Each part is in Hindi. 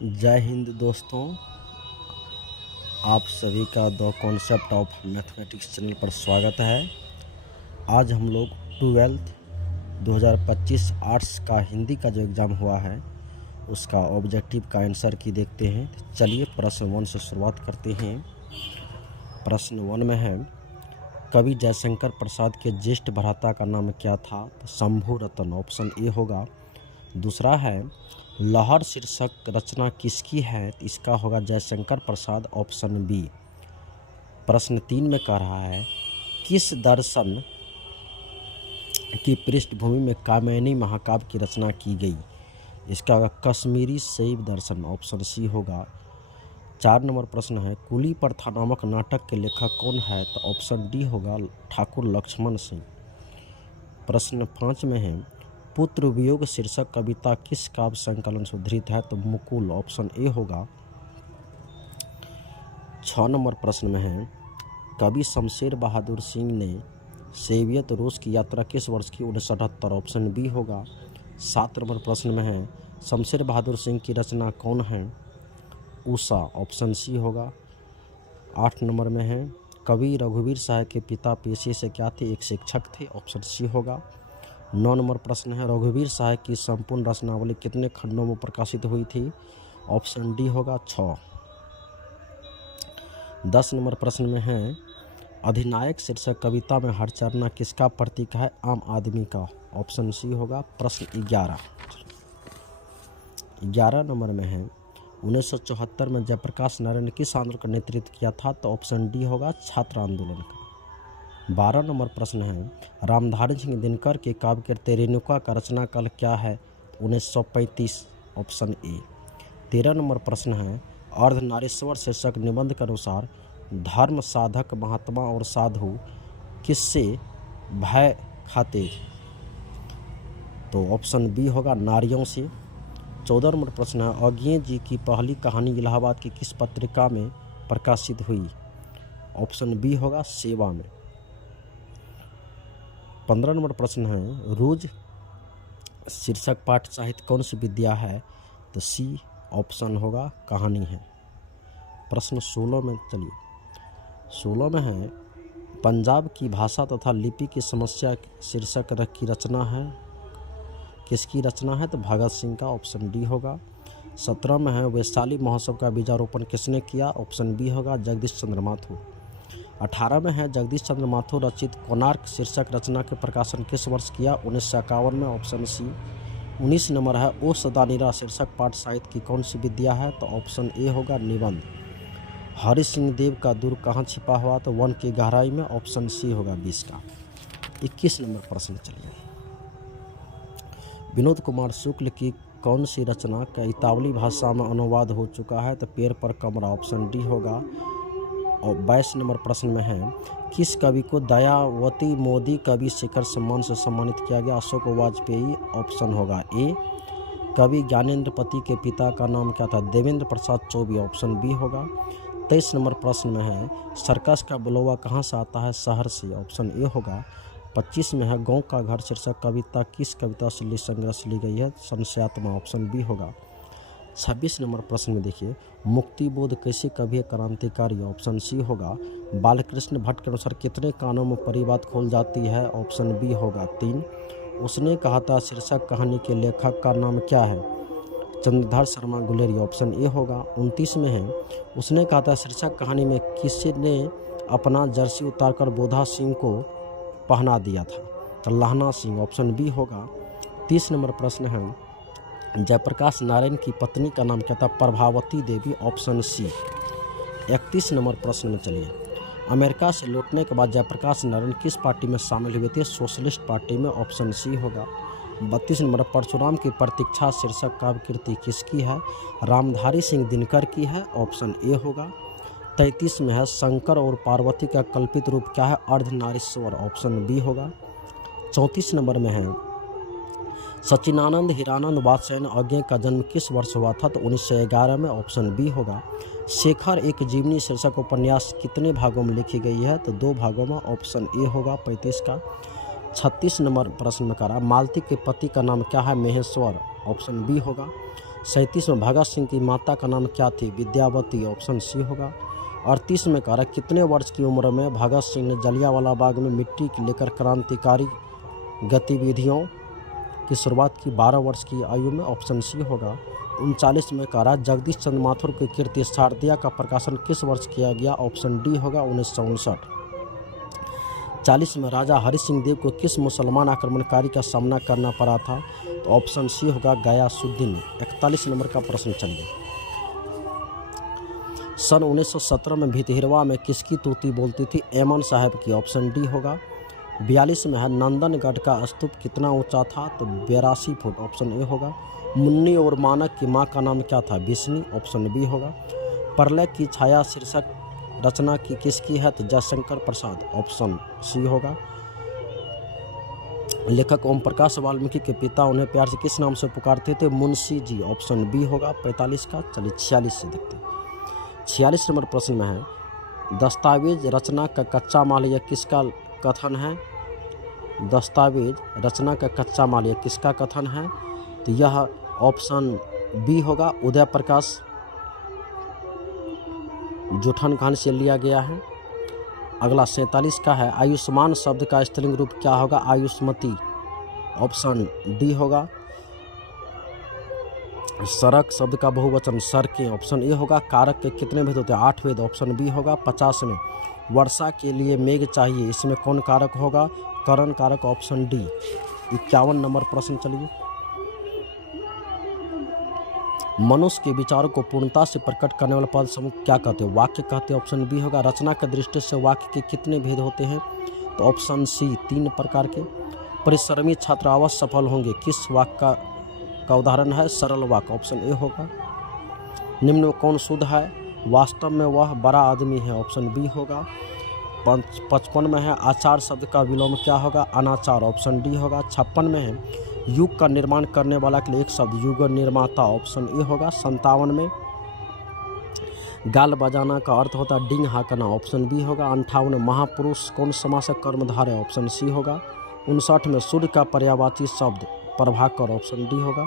जय हिंद दोस्तों, आप सभी का the concept of mathematics channel पर स्वागत है। आज हम लोग 12th 2025 आर्ट्स का हिंदी का जो एग्ज़ाम हुआ है उसका ऑब्जेक्टिव का आंसर की देखते हैं। चलिए प्रश्न 1 से शुरुआत करते हैं। प्रश्न 1 में है, कवि जयशंकर प्रसाद के ज्येष्ठ भ्राता का नाम क्या था? तो शंभु रतन, ऑप्शन ए होगा। दूसरा है, लहर शीर्षक रचना किसकी है? तो इसका होगा जयशंकर प्रसाद, ऑप्शन बी। प्रश्न 3 में कह रहा है, किस दर्शन की पृष्ठभूमि में कात्यायनी महाकाव्य की रचना की गई? इसका होगा कश्मीरी शैव दर्शन, ऑप्शन सी होगा। 4 नंबर प्रश्न है, कुली प्रथा नामक नाटक के लेखक कौन है? तो ऑप्शन डी होगा, ठाकुर लक्ष्मण सिंह। प्रश्न 5 में है, पुत्र वियोग शीर्षक कविता किस काव्य संकलन से उद्धृत है? तो मुकुल, ऑप्शन ए होगा। 6 नंबर प्रश्न में है, कवि शमशेर बहादुर सिंह ने सोवियत रूस की यात्रा किस वर्ष की? 1978, ऑप्शन बी होगा। 7 नंबर प्रश्न में है, शमशेर बहादुर सिंह की रचना कौन है? उषा, ऑप्शन सी होगा। 8 नंबर में है, कवि रघुवीर साय के पिता पेशे से क्या थे? एक शिक्षक थे, ऑप्शन सी होगा। 9 नंबर प्रश्न है, रघुवीर साय की संपूर्ण रचनावली कितने खंडों में प्रकाशित हुई थी? ऑप्शन डी होगा, 6। 10 नंबर प्रश्न में है, अधिनायक शीर्षक कविता में हरचरना किसका प्रतीक है? आम आदमी का, ऑप्शन सी होगा। प्रश्न 11 नंबर में है, 1974 में जयप्रकाश नारायण ने किस आंदोलन का नेतृत्व किया था? तो ऑप्शन डी होगा, छात्र आंदोलन का। 12 नंबर प्रश्न है, रामधारी सिंह दिनकर के काव्य कीर्ति रेणुका का रचना काल क्या है? 1935, ऑप्शन ए। 13 नंबर प्रश्न है, अर्धनारीश्वर शीर्षक निबंध के अनुसार धर्म साधक महात्मा और साधु किससे भय खाते? तो ऑप्शन बी होगा, नारियों से। 14 नंबर प्रश्न है, अज्ञे जी की पहली कहानी इलाहाबाद की किस पत्रिका में प्रकाशित हुई? ऑप्शन बी होगा, सेवा में। 15 नंबर प्रश्न है, रूज शीर्षक पाठ साहित्य कौन सी विद्या है? तो सी, ऑप्शन होगा, कहानी है। प्रश्न 16 में चलिए, 16 में है, पंजाब की भाषा तथा लिपि की समस्या शीर्षक की रचना है, किसकी रचना है? तो भगत सिंह का, ऑप्शन डी होगा। 17 में है, वैशाली महोत्सव का बीजारोपण किसने किया? ऑप्शन बी होगा, जगदीश चंद्र माथुर। 18 में है, जगदीश चंद्र माथुर रचित कोणार्क शीर्षक रचना के प्रकाशन किस वर्ष किया? 1951 में, ऑप्शन सी। 19 नंबर है, ओ सदानीरा शीर्षक पाठ साहित्य की कौन सी विद्या है? तो ऑप्शन ए होगा, निबंध। हरि सिंह देव का दूर कहाँ छिपा हुआ? तो वन की गहराई में, ऑप्शन सी होगा, 20 का। 21 नंबर प्रश्न चलिए, विनोद कुमार शुक्ल की कौन सी रचना का इतावली भाषा में अनुवाद हो चुका है? तो पैर पर कमरा, ऑप्शन डी होगा। और 22 नंबर प्रश्न में है, किस कवि को दयावती मोदी कवि शिखर सम्मान से सम्मानित किया गया? अशोक वाजपेयी, ऑप्शन होगा ए। कवि ज्ञानेंद्र पति के पिता का नाम क्या था? देवेंद्र प्रसाद चौबे, ऑप्शन बी होगा। 23 नंबर प्रश्न में है, सर्कस का बुलवा कहाँ से आता है? शहर से, ऑप्शन ए होगा। 25 में है, गाँव का घर शीर्षक कविता किस कविता से संग्रह से ली गई है? संशयात्मा, ऑप्शन बी होगा। 26 नंबर प्रश्न में देखिए, मुक्तिबोध कैसे कवि है क्रांतिकारी? ऑप्शन सी होगा। बालकृष्ण भट्ट के अनुसार कितने कानों में परिबात खोल जाती है? ऑप्शन बी होगा, 3। उसने कहा था शीर्षक कहानी के लेखक का नाम क्या है? चंद्रधर शर्मा गुलेरिया, ऑप्शन ए होगा। 29 में है, उसने कहा था शीर्षक कहानी में किसने अपना जर्सी उतारकर बोधा सिंह को पहना दिया था? तो लहना सिंह, ऑप्शन बी होगा। 30 नंबर प्रश्न है, जयप्रकाश नारायण की पत्नी का नाम क्या था? Prabhavati Devi, option C. 31 number प्रश्न में चलिए, अमेरिका से लौटने के बाद जयप्रकाश नारायण किस पार्टी में शामिल हुए थे? सोशलिस्ट पार्टी में, ऑप्शन सी होगा। 32 नंबर, परशुराम की प्रतीक्षा शीर्षक काव्य कृति किसकी है? रामधारी सिंह दिनकर की है, ऑप्शन ए होगा। 33 में है, शंकर और पार्वती का कल्पित रूप क्या है? अर्धनारीश्वर, ऑप्शन बी होगा। 34 नंबर में है, सच्चिदानंद हीरानंद वात्स्यायन अज्ञे का जन्म किस वर्ष हुआ था? तो 1911 में, ऑप्शन बी होगा। शेखर एक जीवनी शीर्षक उपन्यास कितने भागों में लिखी गई है? तो 2 भागों में, ऑप्शन ए होगा, 35 का। 36 नंबर प्रश्न में कह रहा, मालती के पति का नाम क्या है? महेश्वर, ऑप्शन बी होगा। 37 में भगत सिंह की माता का नाम क्या थी? विद्यावती, ऑप्शन सी होगा। 38 में कह रहा है कितने वर्ष की उम्र में भगत सिंह ने जलियांवाला बाग में मिट्टी लेकर क्रांतिकारी गतिविधियों की शुरुआत की? 12 वर्ष की आयु में, ऑप्शन सी होगा। 39 में कह रहा है जगदीश चंद्र माथुर की कृति शारदिया का प्रकाशन किस वर्ष किया गया? ऑप्शन डी होगा, 1959। 40 में राजा हरि सिंह देव को किस मुसलमान आक्रमणकारी का सामना करना पड़ा था? तो ऑप्शन सी होगा, गयासुद्दीन। 41 नंबर का प्रश्न चलिए। सन 1917 में भितहिरवा में किसकी तूती बोलती थी? एमन साहब की, ऑप्शन डी होगा। 42 में है नंदनगढ़ का स्तूप कितना ऊंचा था? तो 82 फुट, ऑप्शन ए होगा। मुन्नी और मानक की मां का नाम क्या था? विष्णु, ऑप्शन बी होगा। प्रलय की छाया शीर्षक रचना की किसकी है? तो जयशंकर प्रसाद, ऑप्शन सी होगा। लेखक ओम प्रकाश वाल्मीकि के पिता उन्हें प्यार से किस नाम से पुकारते थे? मुंशी जी, ऑप्शन बी होगा 45 का। चलिए 46 से देखते हैं। 46 नंबर प्रश्न में है दस्तावेज रचना का कच्चा माल यह किसका कथन है? दस्तावेज रचना का कच्चा माल यह किसका कथन है? तो यह ऑप्शन बी होगा, उदय प्रकाश जोठन खान से लिया गया है। अगला 47 का है आयुष्मान शब्द का स्त्रीलिंग रूप क्या होगा? आयुष्मती, ऑप्शन डी होगा। सड़क शब्द का बहुवचन सड़कें, ऑप्शन ए होगा। कारक के कितने भेद होते हैं? 8 भेद, ऑप्शन बी होगा। 50 में वर्षा के लिए मेघ चाहिए, इसमें कौन कारक होगा? करण कारक, ऑप्शन डी। 51 नंबर प्रश्न चलिए। मनुष्य के विचारों को पूर्णता से प्रकट करने वाला पद समूह क्या कहते हैं? वाक्य कहते हैं, ऑप्शन बी होगा। रचना की दृष्टि से वाक्य के कितने भेद होते हैं? तो ऑप्शन सी, 3 प्रकार के। परिश्रमी छात्र अवश्य सफल होंगे, किस वाक्य का उदाहरण है? सरल वाक्य, ऑप्शन ए होगा। निम्न में कौन शुद्ध है? वास्तव में वह बड़ा आदमी है, ऑप्शन बी होगा। 55 में है आचार शब्द का विलोम क्या होगा? अनाचार, ऑप्शन डी होगा। 56 में है युग का निर्माण करने वाला के लिए एक शब्द युग निर्माता, ऑप्शन ए होगा। 57 में गाल बजाना का अर्थ होता है डिंग हाँकना, ऑप्शन बी होगा। 58 में महापुरुष कौन समासक कर्मधारय है? ऑप्शन सी होगा। 59 में सूर्य का पर्यायवाची शब्द प्रभाकर, ऑप्शन डी होगा।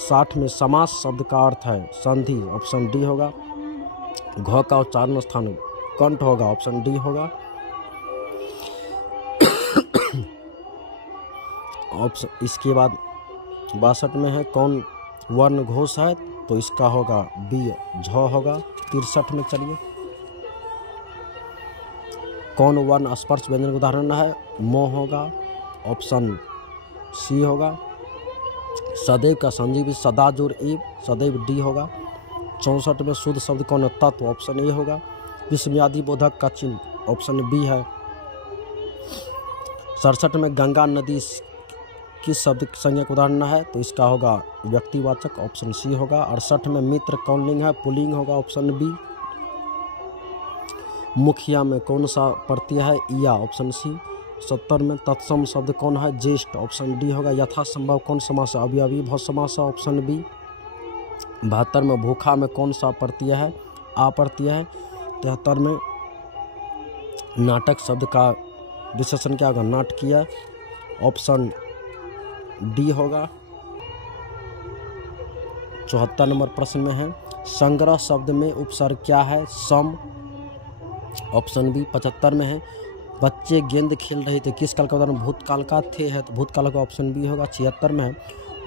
60 में समास शब्द का अर्थ है संधि, ऑप्शन डी होगा। घ का उच्चारण स्थान कंठ होगा, ऑप्शन डी होगा। ऑप्शन इसके बाद 62 में है कौन वर्ण घोष है? तो इसका होगा बी, झ होगा। 63 में चलिए कौन वर्ण स्पर्श व्यंजन का उदाहरण है? मोह होगा, ऑप्शन सी होगा। सदैव का संजीव सदा जोर एव, सदैव डी होगा। 64 में शुद्ध शब्द कौन है? तत्व, ऑप्शन ए होगा। विस्मयादि बोधक का चिन्ह, ऑप्शन बी है। 67 में गंगा नदी किस शब्द संज्ञा का उदाहरण है? तो इसका होगा व्यक्तिवाचक, ऑप्शन सी होगा। 68 में मित्र कौन लिंग है? पुल्लिंग होगा, ऑप्शन बी। मुखिया में कौन सा प्रत्यय है? या, ऑप्शन सी। 70 में तत्सम शब्द कौन है? ज्येष्ठ, ऑप्शन डी होगा। यथासंभव कौन समास है? अवयवी भव समास है, ऑप्शन बी। 72 में भूखा में कौन सा प्रत्यय है? आ प्रत्यय है। 73 में नाटक शब्द का विशेषण क्या होगा? नाटकीय, ऑप्शन डी होगा। 74 नंबर प्रश्न में है संग्रह शब्द में उपसर्ग क्या है? सम, ऑप्शन बी। 75 में है बच्चे गेंद खेल रहे थे, किस काल का उदाहरण? भूतकाल का थे है, तो भूतकाल का ऑप्शन बी होगा। 76 में है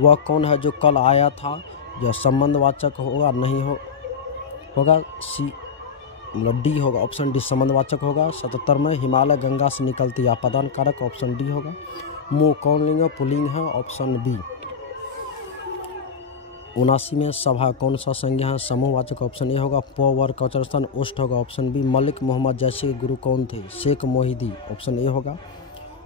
वह कौन है जो कल आया था? यह संबंधवाचक होगा, नहीं होगा। सी मतलब डी होगा, ऑप्शन डी संबंधवाचक होगा। 77 में हिमालय गंगा से निकलती है, आपादान कारक, ऑप्शन डी होगा। मुँह कौन लिंग है? पुल्लिंग है, ऑप्शन बी। 79 में सभा कौन सा संज्ञा है? समूहवाचक, ऑप्शन ए होगा। प वर्ग का उच्चारण स्थान ओष्ठ होगा, ऑप्शन बी। मलिक मोहम्मद जैसे गुरु कौन थे? शेख मोहिदी, ऑप्शन ए होगा।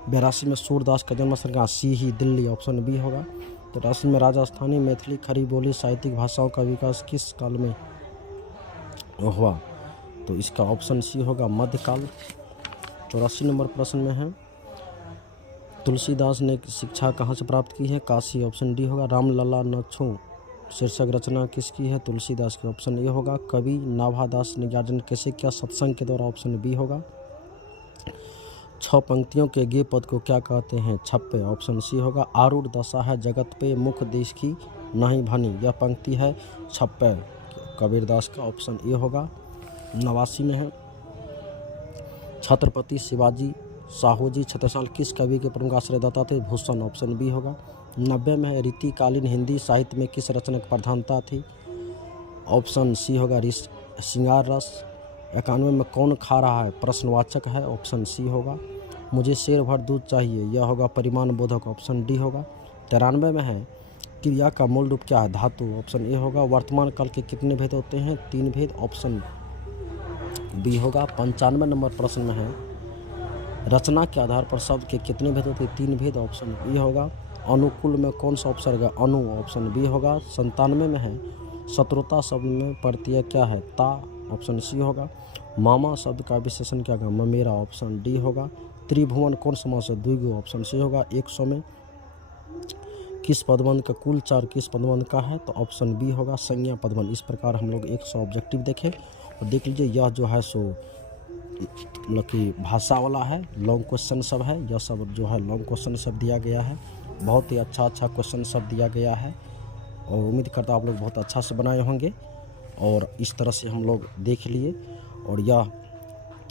82 में सूरदास का जन्म स्थल सी ही दिल्ली, ऑप्शन बी होगा। 83 में राजस्थानी मैथिली खड़ी बोली साहित्यिक भाषाओं का विकास किस काल में हुआ? तो इसका ऑप्शन सी होगा, मध्यकाल। 84 नंबर प्रश्न में है तुलसीदास ने शिक्षा कहाँ से प्राप्त की है? काशी, ऑप्शन डी होगा। रामलला नक्षु शीर्षक रचना किसकी है? तुलसीदास की, ऑप्शन ए होगा। कवि नाभादास ने ज्ञान कैसे किया? सत्संग के द्वारा, ऑप्शन बी होगा। 6 पंक्तियों के गे पद को क्या कहते हैं? छप्पे, ऑप्शन सी होगा। आरूढ़ दशा है जगत पे मुख देश की नहीं भनी, यह पंक्ति है छप्पे कबीरदास का, ऑप्शन ए होगा। 89 में है छत्रपति शिवाजी साहू जी छत्रसाल किस कवि के प्रमुख आश्रयदाता थे, भूषण, ऑप्शन बी होगा। 90 में है रीतिकालीन हिंदी साहित्य में किस रचना की प्रधानता थी, ऑप्शन सी होगा श्रृंगार रस। 91 में कौन खा रहा है, प्रश्नवाचक है, ऑप्शन सी होगा। मुझे शेर भर दूध चाहिए, यह होगा परिमाण बोधक, ऑप्शन डी होगा। 93 में है क्रिया का मूल रूप क्या है, धातु, ऑप्शन ए होगा। वर्तमान काल के कितने भेद होते हैं, 3 भेद, ऑप्शन बी होगा। 95 नंबर प्रश्न में है रचना के आधार पर शब्द के कितने भेद होते हैं, 3 भेद, ऑप्शन बी होगा। अनुकूल में कौन सा उपसर्ग है, अनु, ऑप्शन बी होगा। 97 में है शत्रुता शब्द में प्रत्यय क्या है, ता, ऑप्शन सी होगा। मामा शब्द का विशेषण क्या होगा, ममेरा, ऑप्शन डी होगा। त्रिभुवन कौन समास है, द्विगु, ऑप्शन सी होगा। 100 में किस पदबंध का कुल 4 किस पदबंध का है, तो ऑप्शन बी होगा संज्ञा पदबंध। इस प्रकार हम लोग 100 ऑब्जेक्टिव देखें और देख लीजिए यह जो है सो मतलब कि भाषा वाला है, लॉन्ग क्वेश्चन सब है, यह सब जो है लॉन्ग क्वेश्चन सब दिया गया है, बहुत ही अच्छा क्वेश्चन सब दिया गया है और उम्मीद करता आप लोग बहुत अच्छा से बनाए होंगे। और इस तरह से हम लोग देख लिए और यह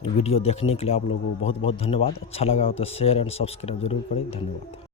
वीडियो देखने के लिए आप लोगों को बहुत बहुत धन्यवाद। अच्छा लगा हो तो शेयर एंड सब्सक्राइब जरूर करें, धन्यवाद।